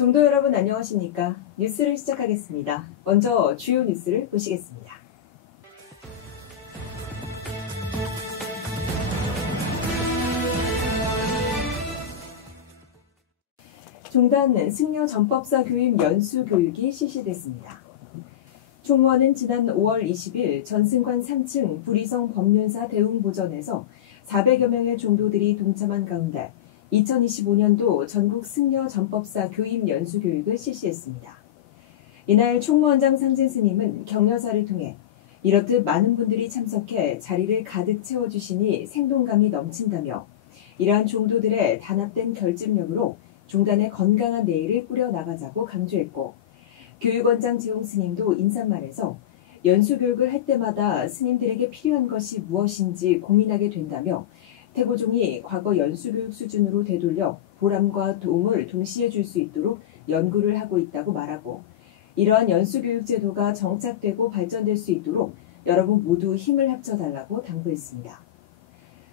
종도 여러분 안녕하십니까? 뉴스를 시작하겠습니다. 먼저 주요 뉴스를 보시겠습니다. 종단 승려 전법사 교임 연수 교육이 실시됐습니다. 총무원은 지난 5월 20일 전승관 3층 불의성 법륜사 대웅보전에서 400여 명의 종도들이 동참한 가운데 2025년도 전국 승려 전법사 교임 연수 교육을 실시했습니다. 이날 총무원장 상진 스님은 격려사를 통해 이렇듯 많은 분들이 참석해 자리를 가득 채워주시니 생동감이 넘친다며 이러한 종도들의 단합된 결집력으로 종단의 건강한 내일을 꾸려나가자고 강조했고, 교육원장 재홍 스님도 인사말에서 연수 교육을 할 때마다 스님들에게 필요한 것이 무엇인지 고민하게 된다며 태고종이 과거 연수 교육 수준으로 되돌려 보람과 도움을 동시에 줄 수 있도록 연구를 하고 있다고 말하고, 이러한 연수 교육 제도가 정착되고 발전될 수 있도록 여러분 모두 힘을 합쳐달라고 당부했습니다.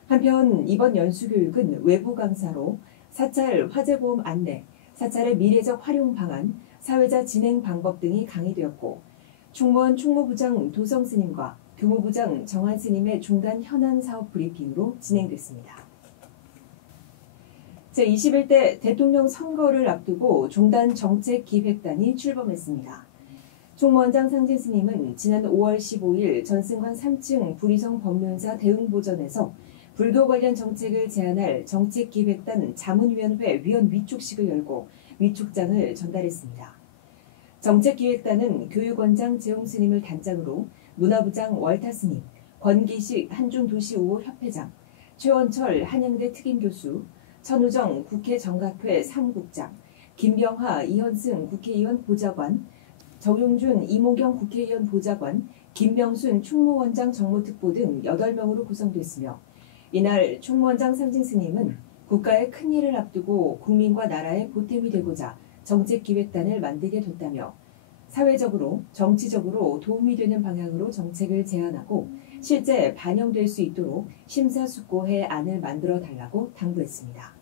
한편 이번 연수 교육은 외부 강사로 사찰 화재보험 안내, 사찰의 미래적 활용 방안, 사회자 진행 방법 등이 강의되었고, 총무원 총무부장 도성 스님과 교무부장 정한 스님의 종단 현안 사업 브리핑으로 진행됐습니다. 제21대 대통령 선거를 앞두고 종단 정책기획단이 출범했습니다. 총무원장 상진 스님은 지난 5월 15일 전승관 3층 불의성 법륜사 대웅보전에서 불교 관련 정책을 제안할 정책기획단 자문위원회 위원 위촉식을 열고 위촉장을 전달했습니다. 정책기획단은 교육원장 재홍 스님을 단장으로 문화부장 월타 스님, 권기식 한중도시우호협회장, 최원철 한양대 특임교수, 천우정 국회 정각회 3국장, 김병하 이현승 국회의원 보좌관, 정용준 이모경 국회의원 보좌관, 김명순 총무원장 정무특보 등 8명으로 구성됐으며, 이날 총무원장 상진 스님은 국가의 큰 일을 앞두고 국민과 나라의 보탬이 되고자 정책기획단을 만들게 됐다며 사회적으로, 정치적으로 도움이 되는 방향으로 정책을 제안하고 실제 반영될 수 있도록 심사숙고해 안을 만들어 달라고 당부했습니다.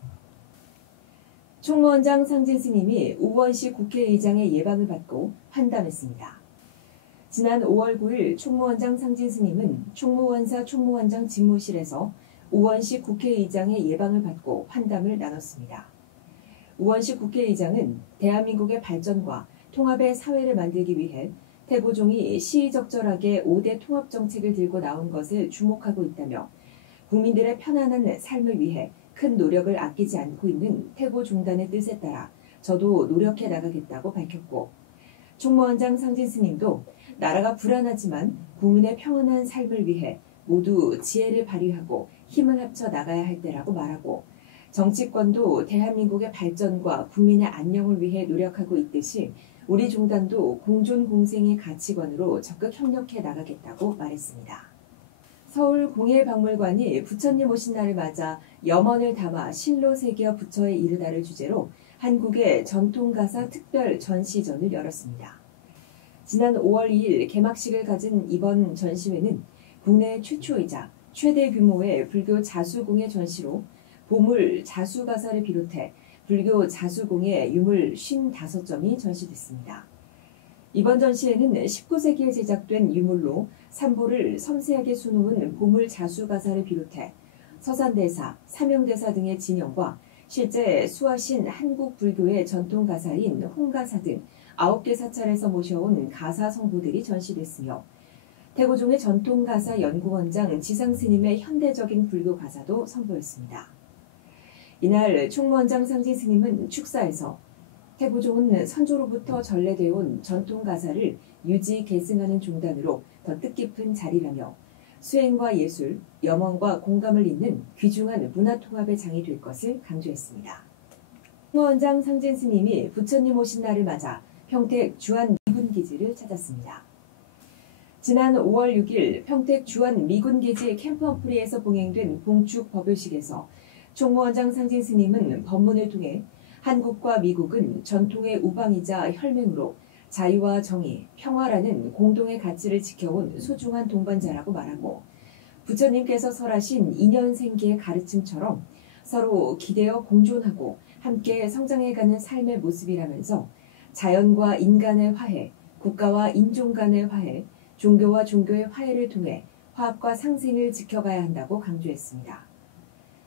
총무원장 상진 스님이 우원식 국회의장의 예방을 받고 환담했습니다. 지난 5월 9일 총무원장 상진 스님은 총무원사 총무원장 집무실에서 우원식 국회의장의 예방을 받고 환담을 나눴습니다. 우원식 국회의장은 대한민국의 발전과 통합의 사회를 만들기 위해 태고종이 시의적절하게 5대 통합정책을 들고 나온 것을 주목하고 있다며 국민들의 편안한 삶을 위해 큰 노력을 아끼지 않고 있는 태고종단의 뜻에 따라 저도 노력해 나가겠다고 밝혔고, 총무원장 상진 스님도 나라가 불안하지만 국민의 평안한 삶을 위해 모두 지혜를 발휘하고 힘을 합쳐 나가야 할 때라고 말하고, 정치권도 대한민국의 발전과 국민의 안녕을 위해 노력하고 있듯이 우리 종단도 공존공생의 가치관으로 적극 협력해 나가겠다고 말했습니다. 서울 공예박물관이 부처님 오신 날을 맞아 염원을 담아 실로 새겨 부처에 이르다를 주제로 한국의 전통가사 특별 전시전을 열었습니다. 지난 5월 2일 개막식을 가진 이번 전시회는 국내 최초이자 최대 규모의 불교 자수공예 전시로 보물 자수가사를 비롯해 불교 자수공예 유물 55점이 전시됐습니다. 이번 전시회는 19세기에 제작된 유물로 삼보를 섬세하게 수놓은 보물 자수가사를 비롯해 서산대사, 사명대사 등의 진형과 실제 수하신 한국 불교의 전통가사인 홍가사 등 9개 사찰에서 모셔온 가사 성보들이 전시됐으며, 태고종의 전통가사 연구원장 지상스님의 현대적인 불교 가사도 선보였습니다. 이날 총무원장 상진 스님은 축사에서 태고종은 선조로부터 전래되어 온 전통가사를 유지 계승하는 종단으로 더 뜻깊은 자리라며 수행과 예술, 염원과 공감을 잇는 귀중한 문화통합의 장이 될 것을 강조했습니다. 총무원장 상진 스님이 부처님 오신 날을 맞아 평택 주안 미군기지를 찾았습니다. 지난 5월 6일 평택 주안 미군기지 캠프 어프리에서 봉행된 봉축 법요식에서 총무원장 상진 스님은 법문을 통해 한국과 미국은 전통의 우방이자 혈맹으로 자유와 정의, 평화라는 공동의 가치를 지켜온 소중한 동반자라고 말하고, 부처님께서 설하신 인연생기의 가르침처럼 서로 기대어 공존하고 함께 성장해가는 삶의 모습이라면서 자연과 인간의 화해, 국가와 인종 간의 화해, 종교와 종교의 화해를 통해 화합과 상생을 지켜가야 한다고 강조했습니다.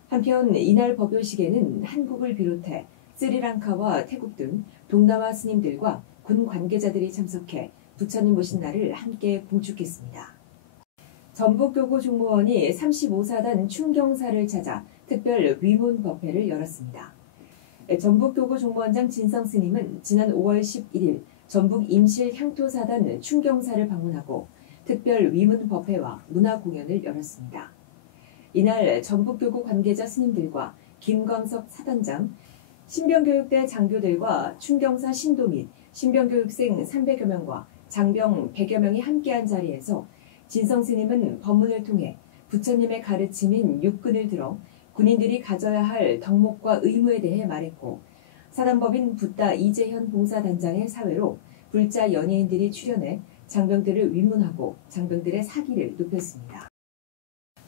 한편 이날 법요식에는 한국을 비롯해 스리랑카와 태국 등 동남아 스님들과 군 관계자들이 참석해 부처님 모신 날을 함께 봉축했습니다. 전북교구 종무원이 35사단 충경사를 찾아 특별 위문 법회를 열었습니다. 전북교구 종무원장 진성 스님은 지난 5월 11일 전북 임실 향토사단 충경사를 방문하고 특별 위문 법회와 문화 공연을 열었습니다. 이날 전북교구 관계자 스님들과 김광석 사단장, 신병교육대 장교들과 충경사 신도 및 신병교육생 300여 명과 장병 100여 명이 함께한 자리에서 진성 스님은 법문을 통해 부처님의 가르침인 육근을 들어 군인들이 가져야 할 덕목과 의무에 대해 말했고, 사단법인 붓다 이재현 봉사단장의 사회로 불자 연예인들이 출연해 장병들을 위문하고 장병들의 사기를 높였습니다.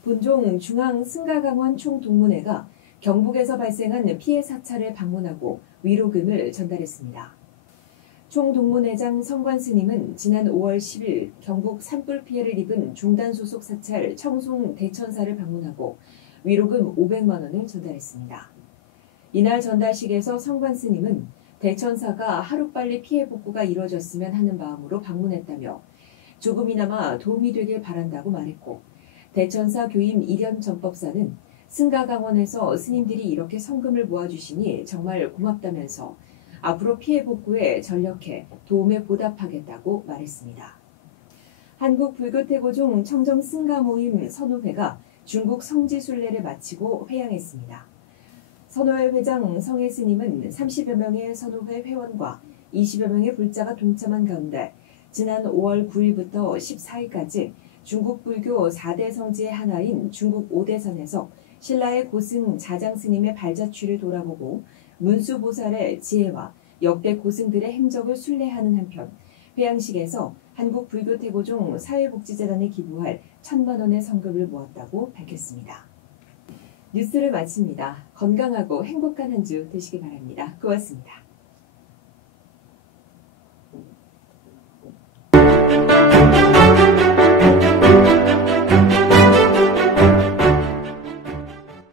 본종 중앙승가강원 총동문회가 경북에서 발생한 피해 사찰을 방문하고 위로금을 전달했습니다. 총동문회장 성관 스님은 지난 5월 10일 경북 산불 피해를 입은 종단 소속 사찰 청송 대천사를 방문하고 위로금 500만 원을 전달했습니다. 이날 전달식에서 성관 스님은 대천사가 하루빨리 피해 복구가 이뤄졌으면 하는 마음으로 방문했다며 조금이나마 도움이 되길 바란다고 말했고, 대천사 교임 이련 전법사는 승가강원에서 스님들이 이렇게 성금을 모아주시니 정말 고맙다면서 앞으로 피해 복구에 전력해 도움에 보답하겠다고 말했습니다. 한국불교태고종 청정 승가 모임 선우회가 중국 성지순례를 마치고 회양했습니다. 선우회 회장 성혜 스님은 30여 명의 선우회 회원과 20여 명의 불자가 동참한 가운데 지난 5월 9일부터 14일까지 중국 불교 4대 성지의 하나인 중국 오대산에서 신라의 고승 자장 스님의 발자취를 돌아보고 문수보살의 지혜와 역대 고승들의 행적을 순례하는 한편 회양식에서 한국불교태고종 사회복지재단에 기부할 1,000만 원의 성금을 모았다고 밝혔습니다. 뉴스를 마칩니다. 건강하고 행복한 한 주 되시기 바랍니다. 고맙습니다.